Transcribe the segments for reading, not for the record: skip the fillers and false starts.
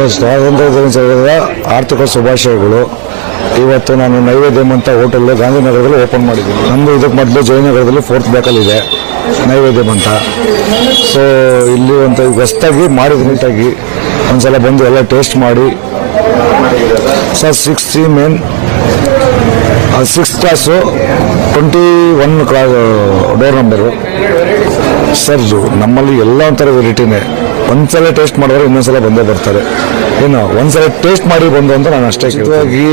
Sir ಸ್ವಾತಂತ್ರ್ಯ ದಿನಾಚರಣೆಯ ಆರ್ಥಿಕ ಶುಭಾಶಯಗಳು. ಇವತ್ತು ನಾನು ನೈವೇದ್ಯಂ ಅಂತ ಹೋಟೆಲ್ ಗಾಂಧಿನಗರದಲ್ಲಿ ಓಪನ್ ಮಾಡಿದ್ದೀನಿ. ನಮ್ಮದು ಇದಕ್ಕೆ ಮೊದಲು ಜಯನಗರದಲ್ಲಿ 4th ಬ್ಲಾಕಲ್ಲಿದೆ ನೈವೇದ್ಯಂ ಅಂತ. ಸೊ ಇಲ್ಲಿ ಒಂದು ಹೊಸದಾಗಿ ಮಾಡಿದ ನೀಟಾಗಿ ಒಂದ್ಸಲ ಬಂದು ಎಲ್ಲ ಟೇಸ್ಟ್ ಮಾಡಿ. Sir 6C main 6th class 21 door number. Sir ನಮ್ಮಲ್ಲಿ ಎಲ್ಲ ಒಂಥರ ವೆರೈಟಿನೇ. ಒಂದ್ಸಲ ಟೇಸ್ಟ್ ಮಾಡಿದ್ರೆ ಇನ್ನೊಂದ್ಸಲ ಬಂದೇ ಬರ್ತಾರೆ. ಏನು ಒಂದ್ಸಲ ಟೇಸ್ಟ್ ಮಾಡಿ ಬಂದು ಅಂತ ನಾನು ಅಷ್ಟೇ. ಇದಾಗಿ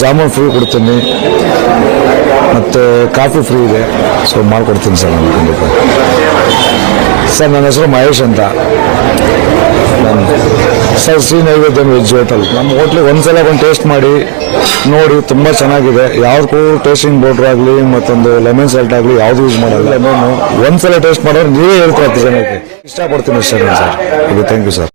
ಜಾಮೂನ್ ಫ್ರೀ ಕೊಡ್ತೀನಿ ಮತ್ತು ಕಾಫಿ ಫ್ರೀ ಇದೆ. ಸೊ ಮಾಡಿಕೊಡ್ತೀನಿ ಸರ್ ನಾನು ಖಂಡಿತ. ಸರ್ ನನ್ನ ಹೆಸರು ಮಹೇಶ್ ಅಂತ. Sir Shri Naivedyam veg hotel. ನಮ್ಮ ಹೋಟ್ಲಿಗೆ ಒಂದ್ಸಲ ಬಂದು ಟೇಸ್ಟ್ ಮಾಡಿ ನೋಡಿ, ತುಂಬ ಚೆನ್ನಾಗಿದೆ. ಯಾವುದಕ್ಕೂ ಟೇಸ್ಟಿಂಗ್ ಪೌಡ್ರ್ ಆಗಲಿ ಮತ್ತೊಂದು ಲೆಮನ್ ಸಾಲ್ಟ್ ಆಗಲಿ ಯಾವುದು ಯೂಸ್ ಮಾಡಲ್ಲ. ನಾನು ಒಂದ್ಸಲ ಟೇಸ್ಟ್ ಮಾಡೋರು ನೀವೇ ಹೇಳ್ಕೊಡ್ತೀವಿ ಜನಕ್ಕೆ. ಇಷ್ಟಪಡ್ತೀನಿ ಸರ್. ಇದು ಥ್ಯಾಂಕ್ ಯು ಸರ್.